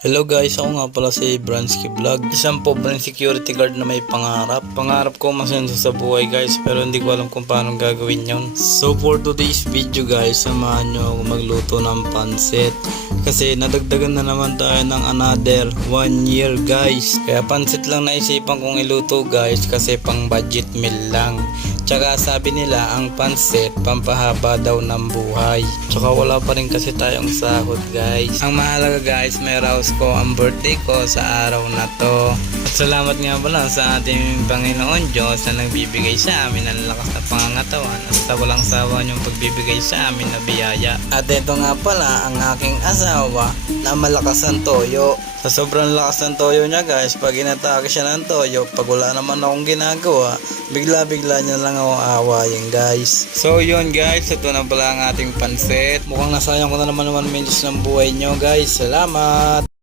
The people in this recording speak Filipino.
Hello guys, ako nga pala si Bransky Vlog. Isang pobreng security guard na may pangarap. Pangarap ko masenso sa buhay guys, pero hindi ko alam kung paano gagawin yon. So for today's video guys, samahan nyo ako magluto ng pansit. Kasi nadagdagan na naman tayo ng another 1 year guys. Kaya pansit lang naisipan kong iluto guys, kasi pang budget meal lang. Tsaka sabi nila ang pansit pampahaba daw ng buhay. Tsaka wala pa rin kasi tayong sahod guys. Ang mahalaga guys, may raos ko ang birthday ko sa araw na to. At salamat nga pala sa ating Panginoon Diyos na nagbibigay sa amin ng lakas na pangangatawan at sa walang sawa niyong pagbibigay sa amin na biyaya. At ito nga pala ang aking asawa na malakas ang toyo. Sa sobrang lakas ng toyo niya guys, pag inatake siya ng toyo, pag wala naman akong ginagawa, bigla-bigla niya lang ako aawayin guys. So yun guys, ito na pala ang ating pansit. Mukhang nasayang ko na naman 1 minutes ng buhay nyo guys. Salamat!